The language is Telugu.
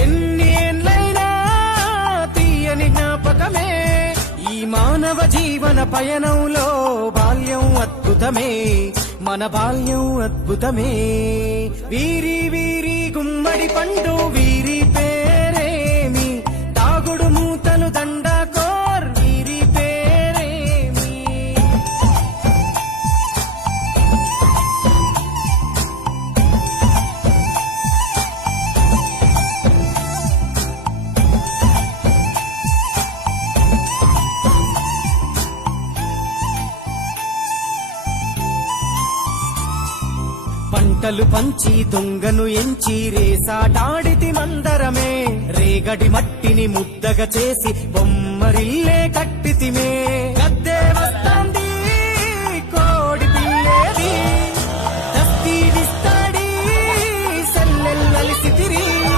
ఎన్ని ఏళ్ళైనా తీయని జ్ఞాపకమే ఈ మానవ జీవన పయనంలో బాల్యం అద్భుతమే మన బాల్యం అద్భుతమే వీరి వీరి గుమ్మడి పండు వీరి పేరేమి తాగుడు మూతలు దండాకోర్ వీరి పేరేమి పంటలు పంచి దొంగను ఎంచి రేసాటాడితి మందరమే రేగడి మట్టిని ముద్దగా చేసి బొమ్మరిల్లే కట్టితిమే